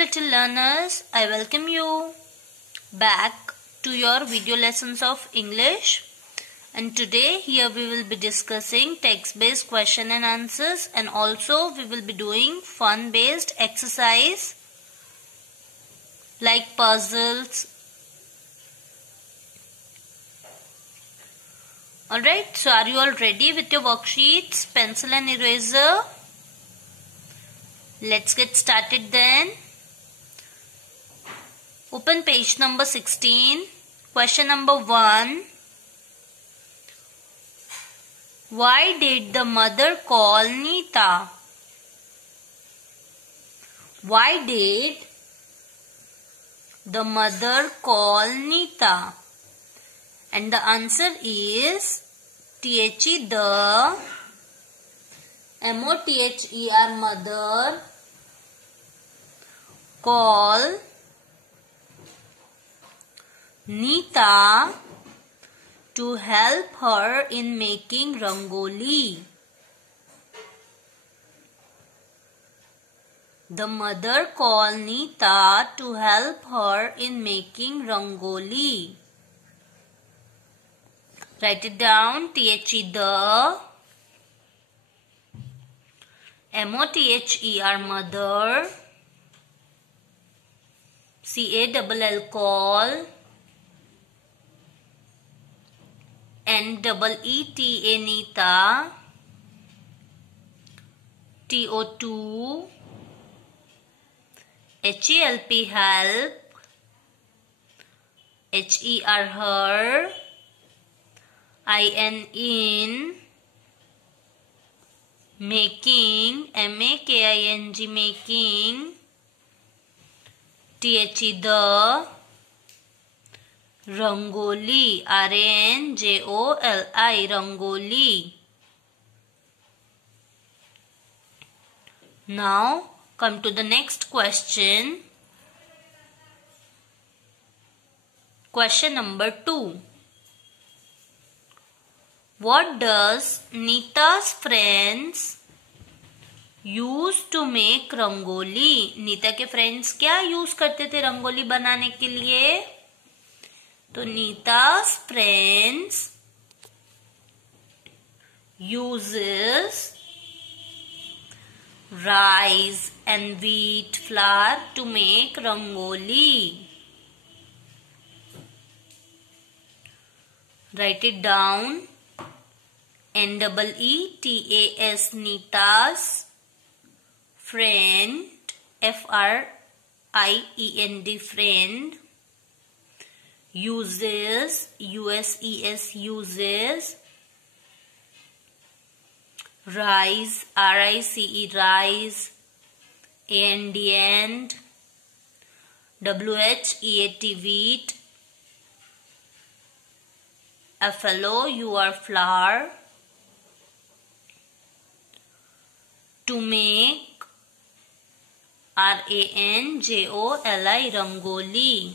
little learners, I welcome you back to your video lessons of English. And today here we will be discussing text-based question and answers, and also we will be doing fun-based exercise like puzzles. Alright, so are you all ready with your worksheets, pencil and eraser? Let's get started then. Open page number 16. Question number 1. Why did the mother call Nita? Why did the mother call Nita? And the answer is THE, the MOTHER, mother, call Nita to help her in making rangoli. The mother called Nita to help her in making rangoli. Write it down. THE, the MOTHER, mother, CALL, call, NEETA, Nita, TO2, HELP, help, HER, her, IN, in, making, MAKING, making, THE, the rangoli, RANGOLI, rangoli. Now come to the next question. Question number 2. What does Nita's friends use to make rangoli? Nita के friends क्या use करते थे रंगोली बनाने के लिए? तो Nita's friends uses rice and wheat flour to make rangoli. Write it down. NEETAS, Nita's friend, FRIEND, friend, uses, USES, uses, rice, RICE, rice, AND, WHEAT, wheat, FLOUR, flour, to make, RANGOLI, rangoli.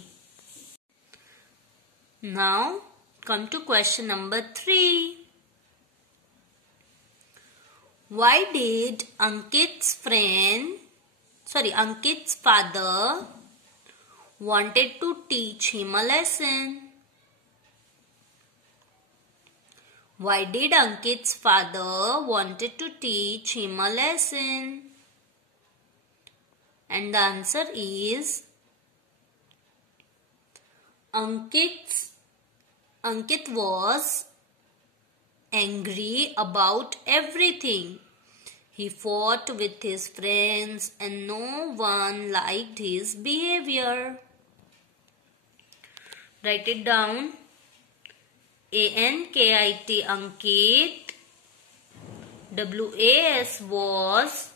Now come to question number 3. Why did Ankit's father wanted to teach him a lesson? Why did Ankit's father wanted to teach him a lesson? And the answer is Ankit was angry about everything. He fought with his friends and no one liked his behavior. Write it down. ANKIT, Ankit. WAS was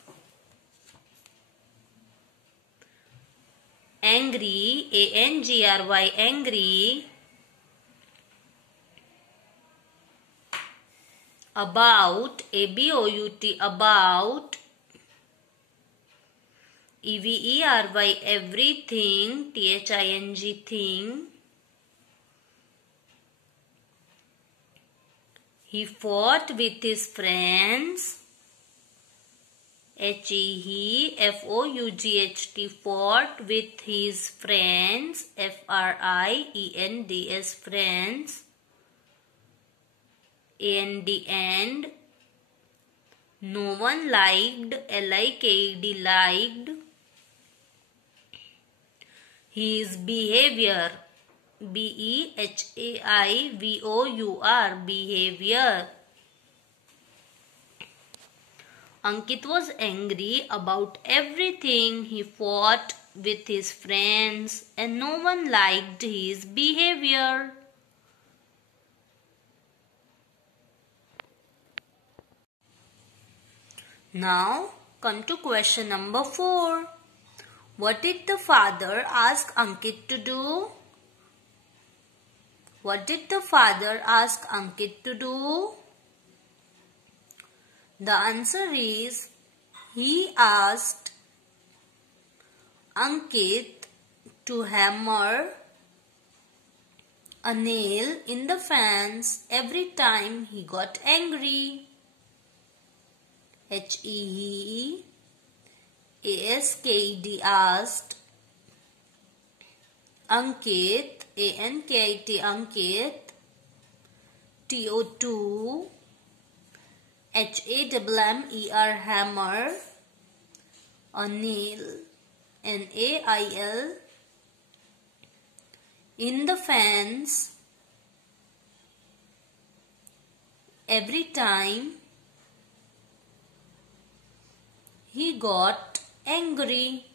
angry. ANGRY, angry. About, ABOUT, about. EVERY, everything. THING, thing. He fought with his friends He, F-O-U-G-H-T, fought with his friends, F-R-I-E-N-D-S, friends, and no one liked, L-I-K-E-D, liked his behavior, B-E-H-A-I-V-O-U-R, behavior. Ankit was angry about everything. He fought with his friends and no one liked his behavior. Now come to question number 4. What did the father ask Ankit to do? What did the father ask Ankit to do? The answer is, he asked Ankit to hammer a nail in the fence every time he got angry. He asked Ankit, A-N-K-I-T, Ankit, T-O-2, H-A-M-M-E-R, hammer, a nail, N-A-I-L, in the fence every time he got angry.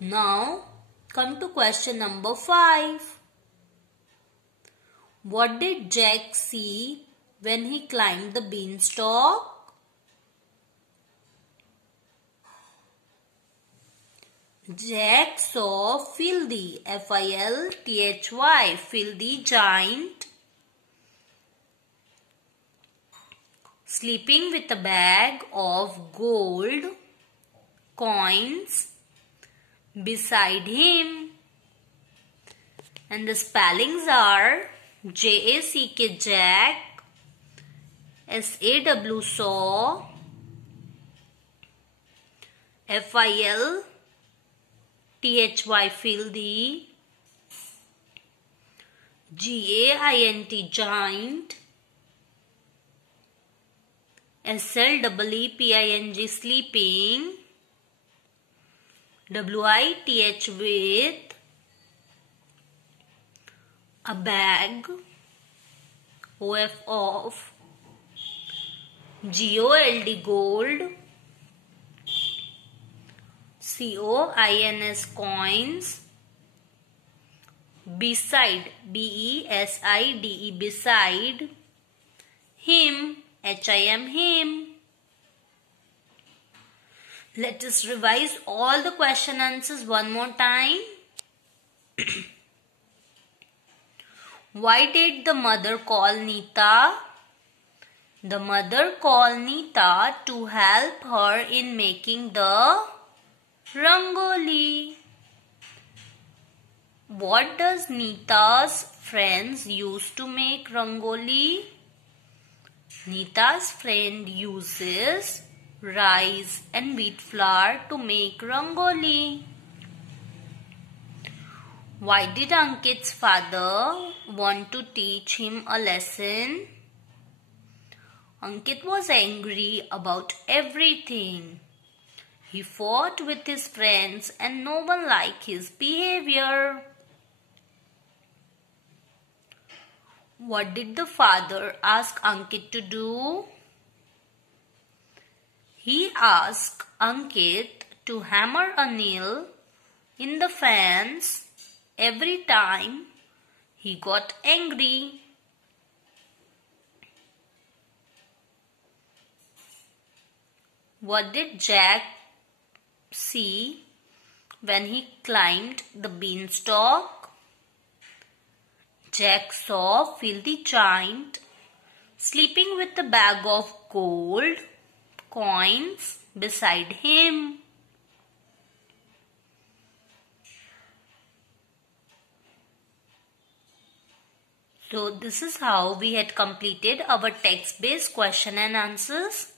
Now come to question number 5. What did Jack see when he climbed the beanstalk? Jack saw Filthy, F-I-L-T-H-Y, Filthy giant, sleeping with a bag of gold coins beside him. And the spellings are J-A-C-K, Jack, S-A-W, saw, F-I-L-T-H-Y, Filthy, G-A-I-N-T, giant, S-L-E-E-P-I-N-G, sleeping, W-I-T-H, with a bag, O-F, of, G-O-L-D, gold, C-O-I-N-S, coins, beside, B-E-S-I-D-E, beside him, H-I-M, him. Let us revise all the question answers one more time. Why did the mother call Nita? The mother called Nita to help her in making the rangoli. What does Nita's friends use to make rangoli? Nita's friend uses rice and wheat flour to make rangoli. Why did Ankit's father want to teach him a lesson? Ankit was angry about everything. He fought with his friends and no one liked his behavior. What did the father ask Ankit to do? He asked Ankit to hammer a nail in the fence every time he got angry. What did Jack see when he climbed the beanstalk? Jack saw Filthy giant sleeping with a bag of gold coins beside him. So this is how we had completed our text-based question and answers.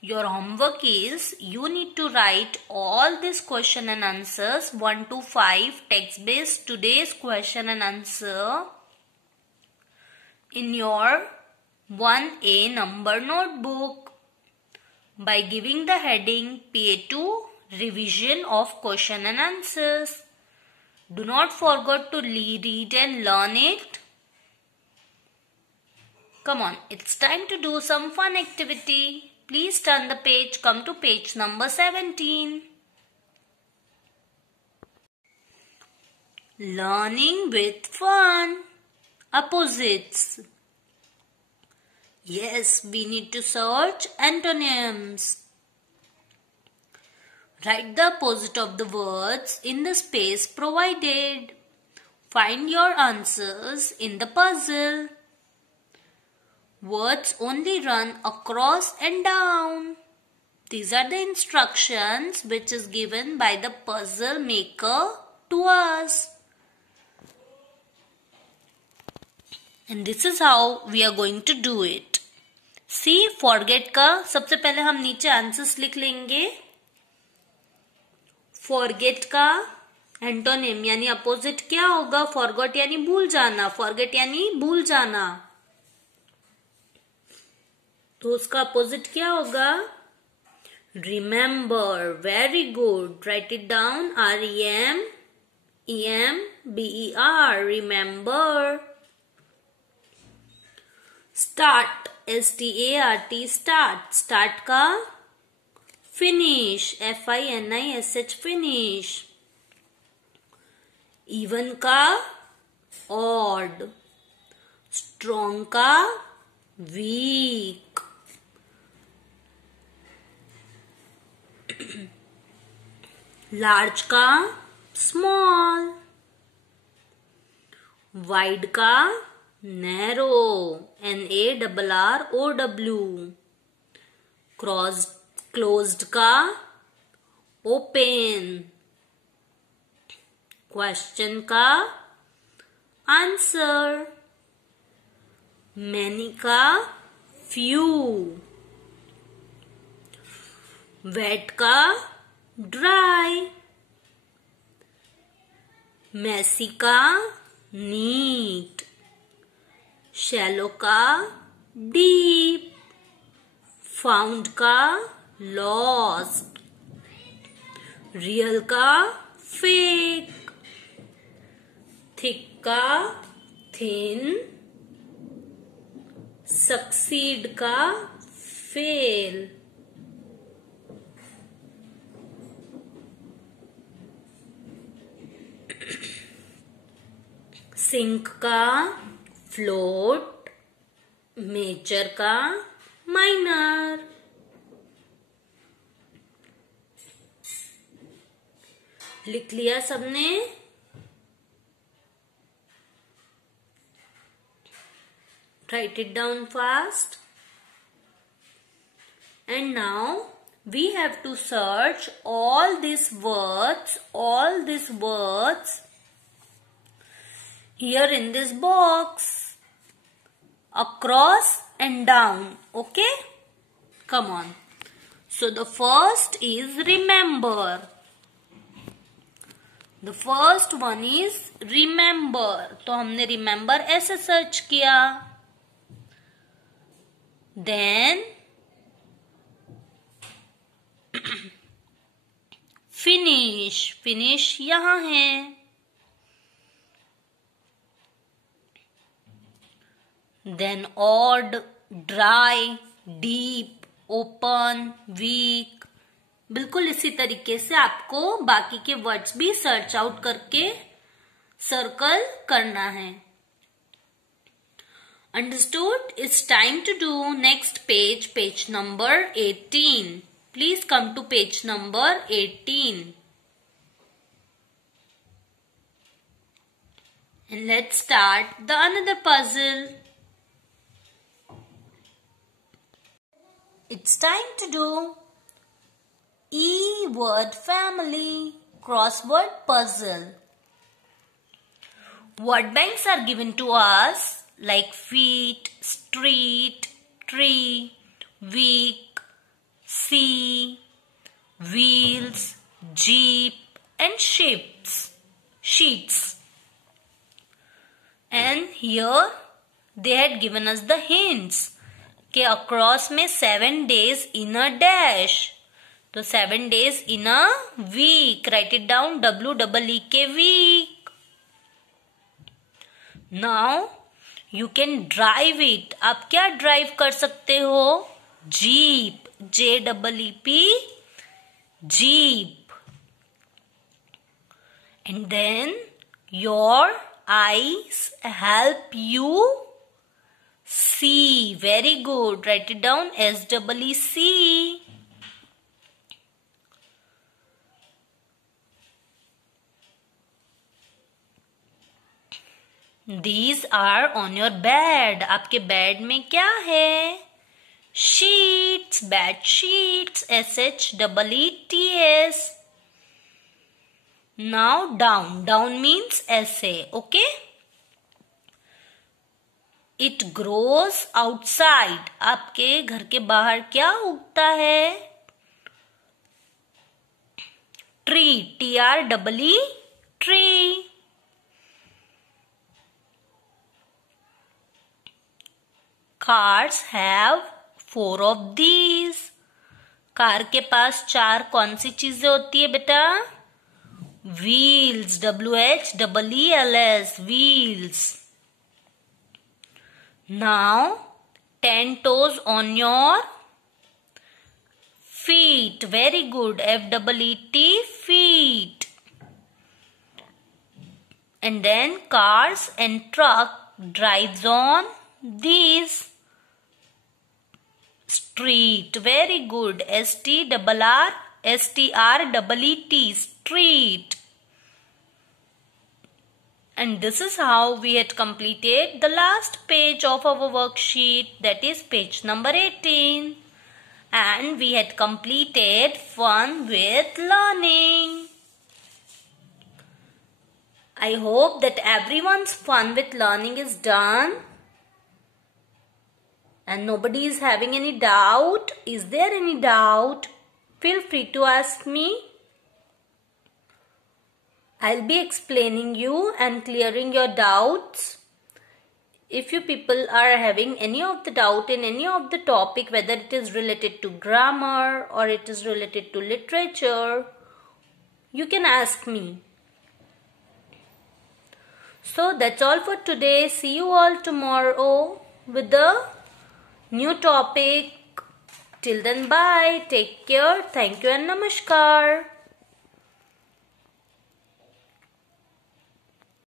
Your homework is you need to write all these question and answers 1 to 5 text-based today's question and answer in your 1A number notebook by giving the heading PA2 revision of question and answers. Do not forget to read and learn it. Come on, it's time to do some fun activity. Please turn the page, come to page number 17. Learning with fun. Opposites. Yes, we need to search antonyms. Write the opposite of the words in the space provided. Find your answers in the puzzle. Words only run across and down. These are the instructions which is given by the puzzle maker to us. And this is how we are going to do it. See, forget का सबसे पहले हम नीचे answers लिख लेंगे. Forget का antonym यानी opposite क्या होगा? Forgot यानी भूल जाना. Forget यानी भूल जाना. तो उसका अपोजिट क्या होगा? Remember. Very good. Write it down. R-E-M-E-M-B-E-R. Remember. Start. S-T-A-R-T. Start. Start का finish. F-I-N-I-S-H. Finish. Even का odd. Strong का weak. लार्ज का स्मॉल. वाइड का नैरो. NARROW. क्लोज्ड का ओपन. क्वेश्चन का आंसर. मैनी का फ्यू. वेट का dry. Massey का नीट. शैलो का डीप. फाउंड का लॉस्ट. रियल का फेक. थिक का थिन. सक्सीड का फेल. सिंक का फ्लोट. मेजर का माइनर. लिख लिया सबने? Write it down fast. And now we have to search all these words here in this box, across and down. Okay? Come on. So the first is remember. The first one is remember. तो हमने remember ऐसे search किया. Then finish. Finish यहाँ है. Then odd, dry, deep, open, weak. बिल्कुल इसी तरीके से आपको बाकी के वर्ड्स भी सर्च आउट करके सर्कल करना है. Understood? It's time to do next page, page number 18. Please come to page number 18. And let's start the another puzzle. It's time to do E-word family crossword puzzle. Word banks are given to us like feet, street, tree, week, sea, wheels, jeep and sheets. And here they had given us the hints कि across में 7 days in a dash. तो 7 days in a week. Write it down. WEEK week. Now you can drive it. आप क्या drive कर सकते हो? Jeep. JEEP. Jeep. And then your eyes help you see. Very good. Write it down. SEEC. These are on your bed. आपके bed में क्या है? Sheets. Bed sheets. SHEETS. Now down. Down means essay. Okay? It grows outside. आपके घर के बाहर क्या उगता है? Tree. TREE. Tree. Cars have 4 of these. Car के पास 4 कौन सी चीजें होती है बेटा? Wheels. WHEELS. Wheels. Now 10 toes on your feet. Very good. FEET. Feet. And then cars and truck drives on these. Street. Very good. STREET. Street. And this is how we had completed the last page of our worksheet, that is page number 18. And we had completed fun with learning. I hope that everyone's fun with learning is done. And nobody is having any doubt. Is there any doubt? Feel free to ask me. I'll be explaining you and clearing your doubts. If you people are having any of the doubt in any of the topic, whether it is related to grammar or it is related to literature, you can ask me. So that's all for today. See you all tomorrow with the new topic. Till then, bye. Take care. Thank you and namaskar.